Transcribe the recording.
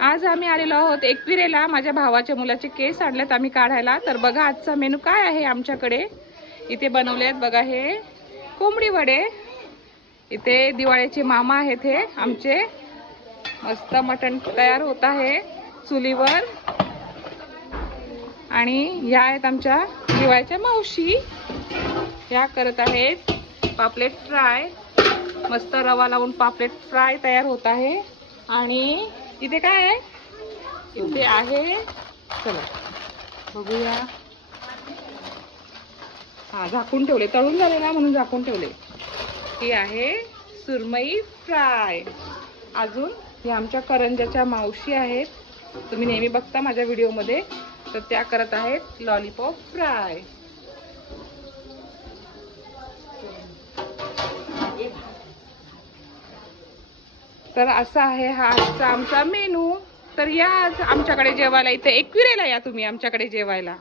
आज आम्ही आलेलो आहोत एकविरेला. माझ्या भावाच्या मुलाचे केस आणलेत आम्ही काढायला. तर बघा आजचा मेनू काय आहे आमच्याकडे. इथे बनवलेत बघा हे कोंबडी वडे. इथे दिवाळीचे मामा आहेत हे आमचे. मस्त मटण तयार होत आहे चुलीवर. आणि ह्या आहेत आमच्या दिवाळीच्या मावशी. ह्या करत आहेत पापलेट फ्राय. मस्त रवा लावून पापलेट फ्राय तयार होत आहे. आणि इथे काय आहे, इथे आहे, चला बघूया. हा झाकून ठेवले, तळून झाले ना म्हणून झाकून ठेवले. ही आहे सुरमई फ्राय. अजून हे आमच्या करंजाच्या मावशी आहेत, तुम्ही नेहमी बघता माझ्या व्हिडिओमध्ये. तर त्या करत आहेत लॉलीपॉप फ्राय. तर असा आहे हा आजचा आमचा मेनू. तर या आमच्याकडे जेवायला. इथे एकविरेला या तुम्ही आमच्याकडे जेवायला.